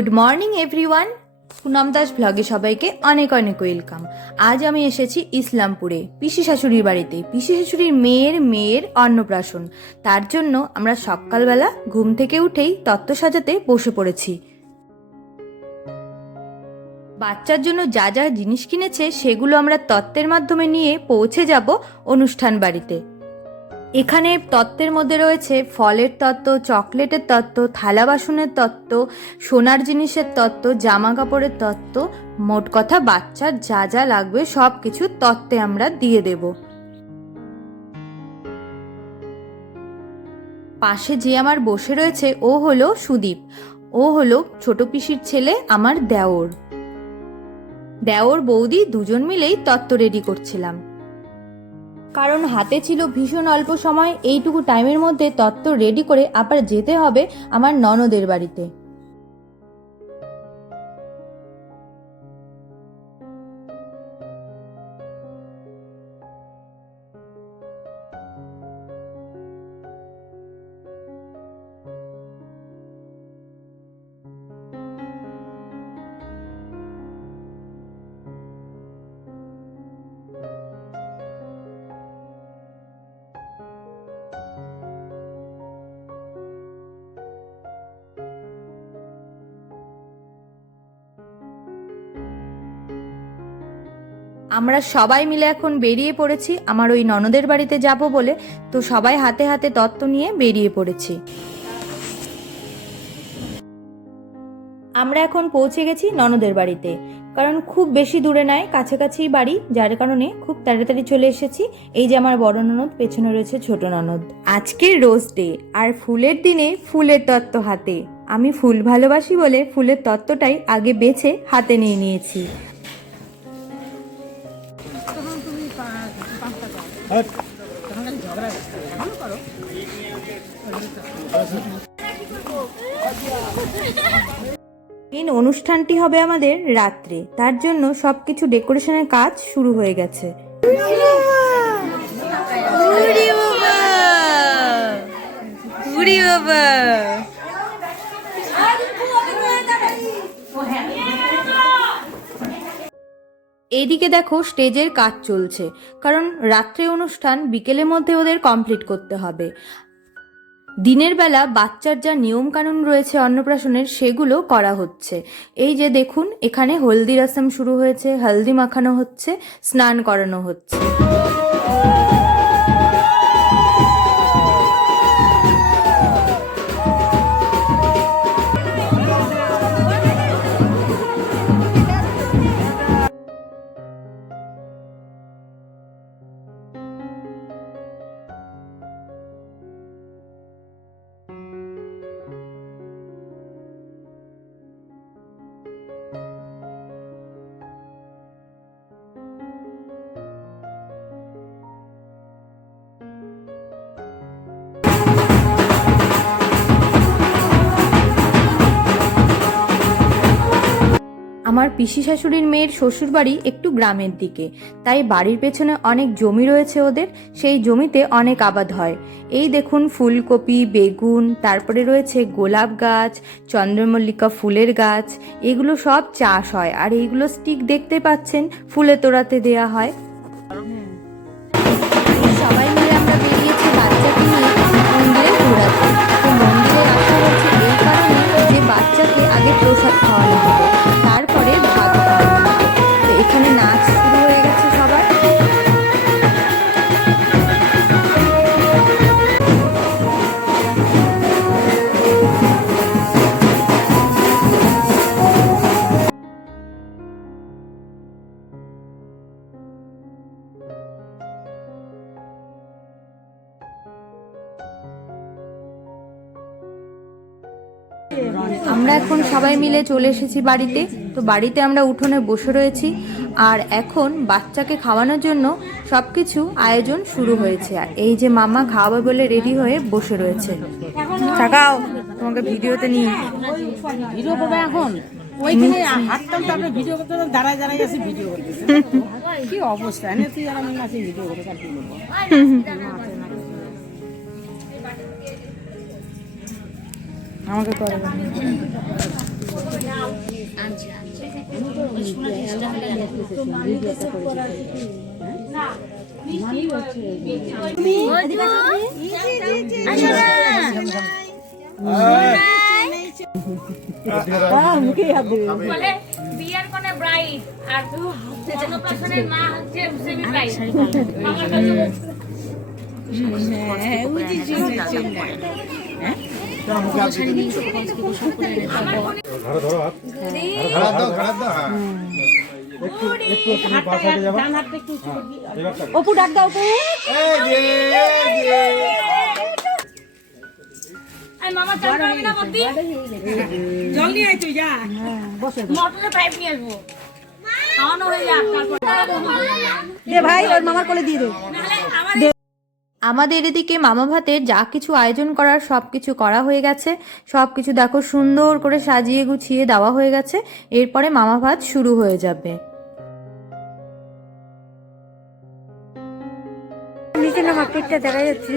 Good morning everyone Poonam Das ব্লগে সবাইকে অনেক অনেক ওয়েলকাম আজ আমি এসেছি ইসলামপুরে, পিসি শাশুড়ির বাড়িতে। পিসি শাশুড়ির মেয়ের মেয়ের অন্নপ্রাশন। তার জন্য আমরা সকালবেলা ঘুম থেকে উঠেই তত্ত্ব সাজাতে বসে পড়েছি। বাচ্চার জন্য যা যা জিনিস কিনেছে, সেগুলো আমরা তত্ত্বের মাধ্যমে নিয়ে পৌঁছে যাব অনুষ্ঠান বাড়িতে। এখানে তত্ত্বের মধ্যে রয়েছে ফলের তত্ত্ব, চকলেটের তত্ত্ব, থালা বাসনের তত্ত্ব, সোনার জিনিসের তত্ত্ব, জামা কাপড়ের তত্ত্ব, মোট কথা বাচ্চার যা যা লাগবে সব কিছু তত্ত্বে আমরা দিয়ে দেব। পাশে যে আমার বসে রয়েছে, ও হলো সুদীপ। ও হলো ছোট পিসির ছেলে, আমার দেওর। দেওর বৌদি দুজন মিলেই তত্ত্ব রেডি করছিলাম। কারণ হাতে ছিল ভীষণ অল্প সময়, এইটুকু টাইমের মধ্যে তত্ত্ব রেডি করে আবার যেতে হবে আমার ননদের বাড়িতে। আমরা সবাই মিলে এখন বেরিয়ে পড়েছি। আমার ওই ননদের বাড়িতে যাব বলে তো সবাই হাতে হাতে তত্ত্ব নিয়ে বেরিয়ে পড়েছি। আমরা এখন পৌঁছে গেছি ননদের বাড়িতে। কারণ খুব বেশি দূরে নয়, কাছাকাছি বাড়ি, যার কারণে খুব তাড়াতাড়ি চলে এসেছি। এই যে আমার বড় ননদ, পেছনে রয়েছে ছোট ননদ। আজকের রোজ ডে, আর ফুলের দিনে ফুলের তত্ত্ব হাতে। আমি ফুল ভালোবাসি বলে ফুলের তত্ত্বটাই আগে বেছে হাতে নিয়ে নিয়েছি। মেন অনুষ্ঠানটি হবে আমাদের রাত্রে। তার জন্য সবকিছু ডেকোরেশনের কাজ শুরু হয়ে গেছে। এইদিকে দেখো স্টেজের কাজ চলছে, কারণ রাত্রে অনুষ্ঠান বিকেলের মধ্যে ওদের কমপ্লিট করতে হবে। দিনের বেলা বাচ্চার যা নিয়মকানুন রয়েছে অন্নপ্রাশনের, সেগুলো করা হচ্ছে। এই যে দেখুন, এখানে হলদি রসম শুরু হয়েছে, হলদি মাখানো হচ্ছে, স্নান করানো হচ্ছে। আমার পিসি শাশুড়ির মেয়ের শ্বশুর বাড়ি একটু গ্রামের দিকে। তাই বাড়ির পেছনে অনেক জমি রয়েছে ওদের, সেই জমিতে অনেক আবাদ হয়। এই দেখুন ফুলকপি, বেগুন, তারপরে রয়েছে গোলাপ গাছ, চন্দ্রমল্লিকা ফুলের গাছ, এগুলো সব চাষ হয়। আর এইগুলো স্টিক দেখতে পাচ্ছেন, ফুলে তোড়াতে দেয়া হয়। আমরা এখন সবাই মিলে চলে এসেছি বাড়িতে। তো বাড়িতে আমরা উঠোনে বসে রয়েছি। আর এখন বাচ্চাকে খাওয়ানোর জন্য সব কিছু আয়োজন শুরু হয়েছে। আর এই যে মামা খাওয়াবে বলে রেডি হয়ে বসে রয়েছে। তাকাও তোমাকে ভিডিওতে নিয়ে। ভিডিও করবে এখন? ওইখানে হাঁটতাম তারপরে ভিডিও করতে করতে দাঁড়ায় দাঁড়ায় আসি ভিডিও করতেছে। কি অবস্থা? তুই আর আমি ভিডিও করতে আমাকে করে। বলে বিয়ের কোনে ব্রাইড আর অন্নপ্রাশনের মা হচ্ছে সেমি ব্রাইড আমার কাছে অপু ডাক দাও তো। ভাই ওর মামার কোলে দিয়ে দে। আমাদের এদিকে মামা ভাতের যা কিছু আয়োজন করার সব কিছু করা হয়ে গেছে। সব কিছু দেখো সুন্দর করে সাজিয়ে গুছিয়ে দেওয়া হয়ে গেছে। এরপরে মামা ভাত শুরু হয়ে যাবে। নিচে নামা পেটটা দেখা যাচ্ছে।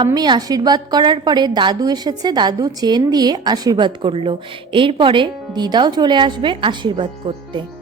ঠাম্মি আশীর্বাদ করার পরে দাদু এসেছে, দাদু চেন দিয়ে আশীর্বাদ করল। এরপরে দিদাও চলে আসবে আশীর্বাদ করতে।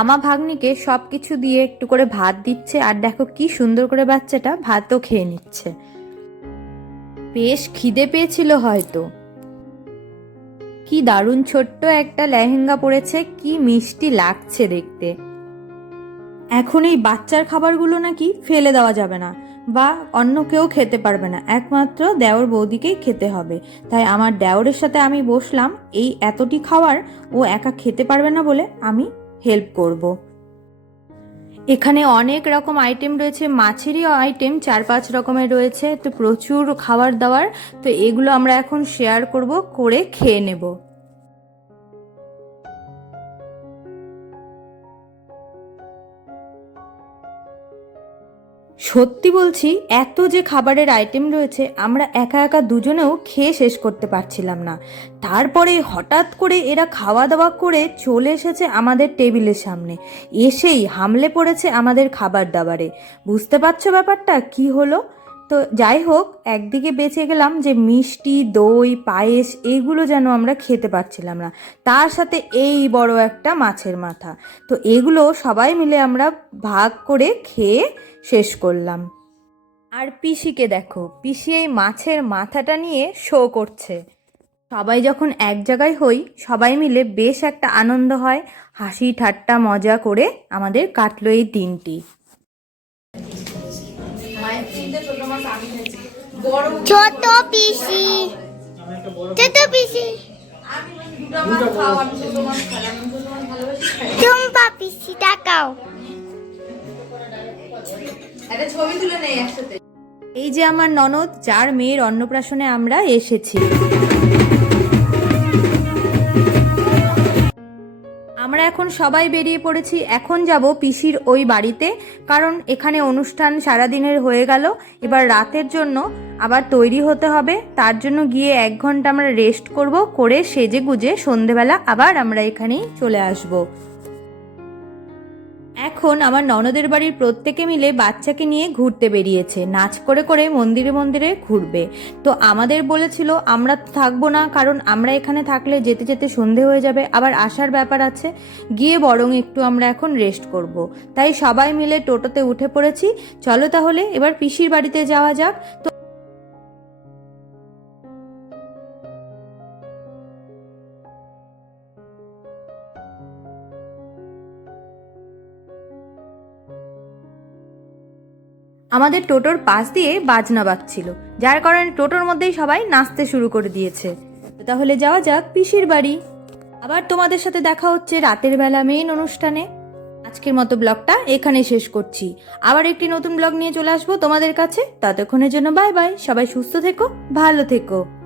মামা ভাগ্নিকে সব কিছু দিয়ে একটু করে ভাত দিচ্ছে আর দেখো কি সুন্দর করে বাচ্চাটা ভাতও খেয়ে নিচ্ছে। বেশ খিদে পেয়েছিল হয়তো। কি দারুণ ছোট্ট একটা লেহেঙ্গা পরেছে, কি মিষ্টি লাগছে দেখতে। এখন এই বাচ্চার খাবারগুলো নাকি ফেলে দেওয়া যাবে না বা অন্য কেউ খেতে পারবে না, একমাত্র দেওর বৌদিকেই খেতে হবে। তাই আমার দেওরের সাথে আমি বসলাম, এই এতটি খাবার ও একা খেতে পারবে না বলে আমি হেল্প করব। এখানে অনেক রকম আইটেম রয়েছে, মাছেরই আইটেম চার পাঁচ রকমের রয়েছে। তো প্রচুর খাবার দাবার, তো এগুলো আমরা এখন শেয়ার করব, করে খেয়ে নেব। সত্যি বলছি, এত যে খাবারের আইটেম রয়েছে, আমরা একা একা দুজনেও খেয়ে শেষ করতে পারছিলাম না। তারপরে হঠাৎ করে এরা খাওয়া দাওয়া করে চলে এসেছে আমাদের টেবিলের সামনে। এসেই হামলে পড়েছে আমাদের খাবার দাবারে। বুঝতে পারছ ব্যাপারটা? কি হলো? তো যাই হোক, একদিকে বেঁচে গেলাম যে মিষ্টি, দই, পায়েস এইগুলো যেন আমরা খেতে পারছিলাম না। তার সাথে এই বড় একটা মাছের মাথা। তো এগুলো সবাই মিলে আমরা ভাগ করে খেয়ে শেষ করলাম। আর পিসিকে দেখো, পিসি এই মাছের মাথাটা নিয়ে শো করছে। সবাই যখন এক জায়গায় হই, সবাই মিলে বেশ একটা আনন্দ হয়, হাসি ঠাট্টা মজা করে আমাদের কাটলো এই দিনটি। ছোট পিসি। ছোট পিসি। চম্পা পিসি এই যে আমার ননদ, যার মেয়ের অন্নপ্রাশনে আমরা এসেছি। আমরা এখন সবাই বেরিয়ে পড়েছি। এখন যাব পিসির ওই বাড়িতে, কারণ এখানে অনুষ্ঠান সারাদিনের হয়ে গেল। এবার রাতের জন্য আবার তৈরি হতে হবে। তার জন্য গিয়ে এক ঘণ্টা আমরা রেস্ট করব, করে সেজে গুজে সন্ধেবেলা আবার আমরা এখানেই চলে আসব। এখন আমার ননদের বাড়ির প্রত্যেকে মিলে বাচ্চাকে নিয়ে ঘুরতে বেরিয়েছে। নাচ করে করে মন্দিরে মন্দিরে ঘুরবে। তো আমাদের বলেছিল, আমরা থাকব না, কারণ আমরা এখানে থাকলে যেতে যেতে সন্ধে হয়ে যাবে। আবার আসার ব্যাপার আছে, গিয়ে বরং একটু আমরা এখন রেস্ট করব। তাই সবাই মিলে টোটোতে উঠে পড়েছি। চলো তাহলে, এবার পিসির বাড়িতে যাওয়া যাক। তো আমাদের টোটোর পাশ দিয়ে বাজনা বাজছিল, যার কারণে টোটোর মধ্যেই সবাই নাচতে শুরু করে দিয়েছে। তো তাহলে যাওয়া যাক, পিসির বাড়ি। আবার তোমাদের সাথে দেখা হচ্ছে রাতের বেলা মেইন অনুষ্ঠানে। আজকের মতো ব্লগটা এখানে শেষ করছি। আবার একটি নতুন ব্লগ নিয়ে চলে আসব তোমাদের কাছে। ততক্ষণের জন্য বাই বাই সবাই সুস্থ থেকো, ভালো থেকো।